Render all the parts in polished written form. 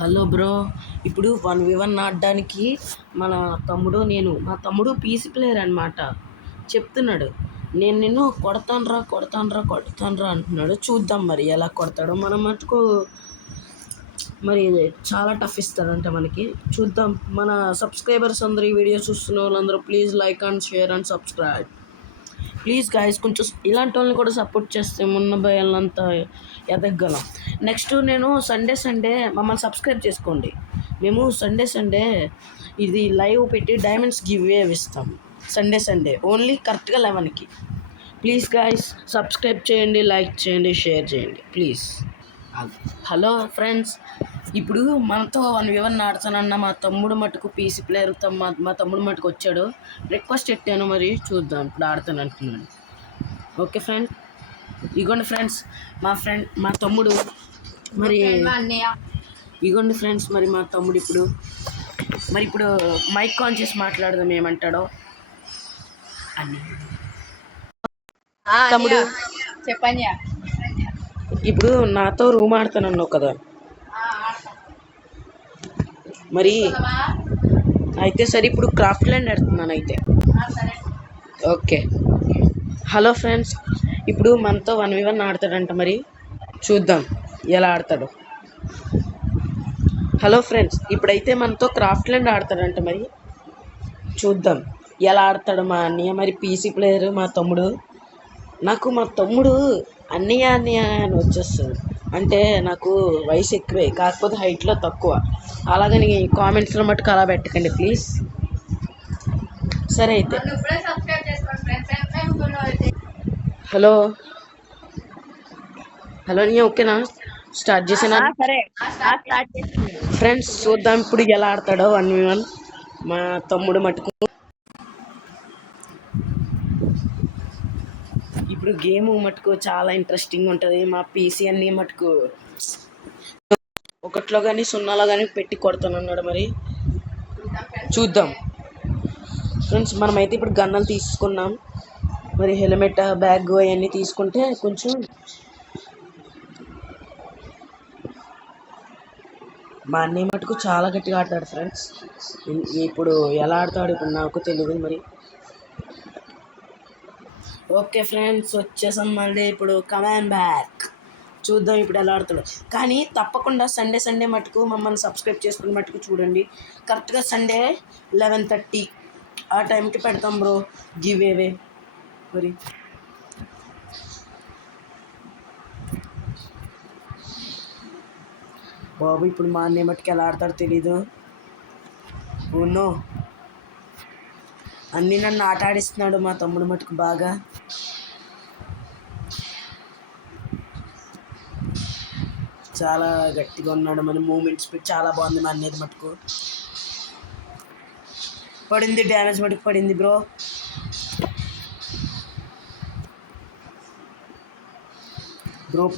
Hello bro. ఇప్పుడు 1v1 ఆడడానికి మన మా తమ్ముడు పీసీ ప్లేయర్ అనమాట. చెప్తున్నాడు, నేను నిన్ను కొడతానురా అంటున్నాడు. చూద్దాం మరి ఎలా కొడతాడో. మనం మటుకు మరి చాలా టఫ్ ఇస్తాడంట మనకి. చూద్దాం. మన సబ్స్క్రైబర్స్ అందరూ ఈ వీడియో చూస్తున్న వాళ్ళందరూ please like and share and subscribe. Please guys, కొంచెం ఇలాంటి వాళ్ళని కూడా సపోర్ట్ చేస్తే మున్న భయాలంతా ఎదగలం. నెక్స్ట్ నేను సండే మమ్మల్ని సబ్స్క్రైబ్ చేసుకోండి. మేము సండే ఇది లైవ్ పెట్టి డైమండ్స్ గివ్ అవే ఇస్తాం. సండే ఓన్లీ కరెక్ట్గా 11కి. ప్లీజ్ గాయస్ సబ్స్క్రైబ్ చేయండి, లైక్ చేయండి, షేర్ చేయండి ప్లీజ్. హలో ఫ్రెండ్స్, ఇప్పుడు మనతో 1v1 ఆడుతానన్న మా తమ్ముడు మటుకు పీసీ ప్లేయర్. మా తమ్ముడు మటుకు వచ్చాడు. రిక్వెస్ట్ పెట్టాను, మరి చూద్దాం. ఇప్పుడు ఆడుతాను అంటున్నాను. ఓకే ఫ్రెండ్స్, ఇగోండి ఫ్రెండ్స్ మా తమ్ముడు. మరి ఇగోండి ఫ్రెండ్స్, మరి మా తమ్ముడు ఇప్పుడు మైక్ ఆన్ చేసి మాట్లాడదాం ఏమంటాడో అని. తమ్ముడు చెప్పండి. ఇప్పుడు నాతో రూమ్ ఆడతానన్నావు కదా, మరి అయితే సరే ఇప్పుడు క్రాఫ్ట్ ల్యాండ్ ఆడుతున్నాను అయితే. ఓకే. హలో ఫ్రెండ్స్, ఇప్పుడు మనతో 1v1 ఆడతాడంట, మరి చూద్దాం ఎలా ఆడతాడు. హలో ఫ్రెండ్స్, ఇప్పుడైతే మనతో క్రాఫ్ట్ ల్యాండ్ ఆడతాడంట, మరి చూద్దాం ఎలా ఆడతాడు మా అన్నయ్య. మరి పీసీ ప్లేయర్ మా తమ్ముడు. నాకు మా తమ్ముడు అన్నయ్య అని వచ్చేస్తుంది. అంటే నాకు వయసు ఎక్కువే, కాకపోతే హైట్లో తక్కువ. అలాగని కామెంట్స్లో మటుకు అలా పెట్టకండి ప్లీజ్. సరే అయితే. హలో అన్నయ్య, ఓకేనా? స్టార్ట్ చేసేనా? ఫ్రెండ్స్ చూద్దాం ఇప్పుడు ఎలా ఆడతాడో 1v1 మా తమ్ముడు మటుకు. ఇప్పుడు గేమ్ మటుకు చాలా ఇంట్రెస్టింగ్ ఉంటుంది. మా పీసీ అన్ని మటుకు 1లో కానీ 0లో కానీ పెట్టి కొడతానన్నాడు. మరి చూద్దాం ఫ్రెండ్స్. మనమైతే ఇప్పుడు గన్నలు తీసుకున్నాం. మరి హెల్మెట్, బ్యాగ్ అవన్నీ తీసుకుంటే కొంచెం. మా అన్నయ్య మటుకు చాలా గట్టిగా ఆడతాడు ఫ్రెండ్స్. ఇప్పుడు ఎలా ఆడతాడు ఇప్పుడు నాకు తెలియదు మరి. ఓకే ఫ్రెండ్స్, వచ్చేసాం మళ్ళీ. ఇప్పుడు కమాన్ బ్యాక్. చూద్దాం ఇప్పుడు ఎలా ఆడుతాడు. కానీ తప్పకుండా సండే మటుకు మమ్మల్ని సబ్స్క్రైబ్ చేసుకుని మటుకు చూడండి. కరెక్ట్గా సండే 11:30 ఆ టైంకి పెడతాం బ్రో గివ్ అవే. మరి బాబు ఇప్పుడు మా అన్నయ్య మటుకు ఎలా ఆడతాడో తెలీదు. ఓనో, అన్నీ నన్ను ఆట ఆడిస్తున్నాడు మా తమ్ముడు మటుకు బాగా. చాలా గట్టిగా ఉన్నాడు. మన మూమెంట్స్ చాలా బాగుంది మా అన్నయ్యది మటుకు. పడింది డ్యామేజ్ మటుకు పడింది బ్రో.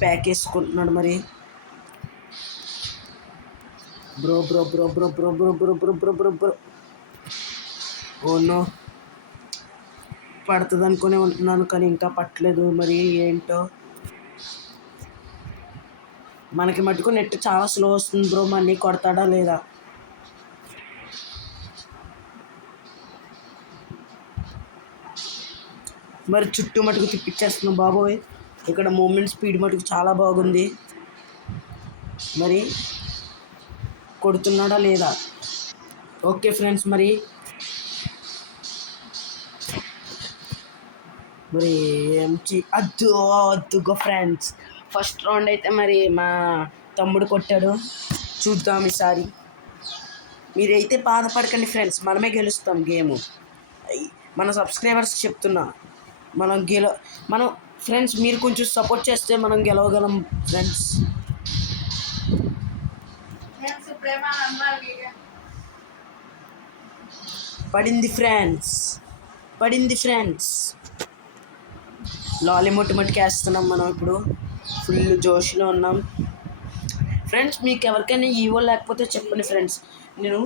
ప్యాక్ వేసుకుంటున్నాడు మరి. బ్రో ఓనో, పడుతుంది అనుకునే ఉంటున్నాను కానీ ఇంకా పట్టలేదు. మరి ఏంటో మనకి మటుకు నెట్ చాలా స్లో వస్తుంది బ్రో. మనీ కొడతాడా లేదా? మరి చుట్టూ మటుకు తిప్పించేస్తున్నాం బాబోయ్. ఇక్కడ మూమెంట్ స్పీడ్ మటుకు చాలా బాగుంది. మరి కొడుతున్నాడా లేదా? ఓకే ఫ్రెండ్స్, మరి అద్దుగో ఫ్రెండ్స్. ఫస్ట్ రౌండ్ అయితే మరి మా తమ్ముడు కొట్టాడు. చూద్దాం ఈసారి. మీరైతే బాధపడకండి ఫ్రెండ్స్, మనమే గెలుస్తాం గేము. మన సబ్స్క్రైబర్స్ చెప్తున్నా, మనం ఫ్రెండ్స్ మీరు కొంచెం సపోర్ట్ చేస్తే మనం గెలవగలం ఫ్రెండ్స్. పడింది ఫ్రెండ్స్. లాలీమొట్టు మట్టుకు వేస్తున్నాం మనం. ఇప్పుడు ఫుల్ జోష్లో ఉన్నాం ఫ్రెండ్స్. మీకు ఎవరికైనా ఈవో లేకపోతే చెప్పండి ఫ్రెండ్స్. నేను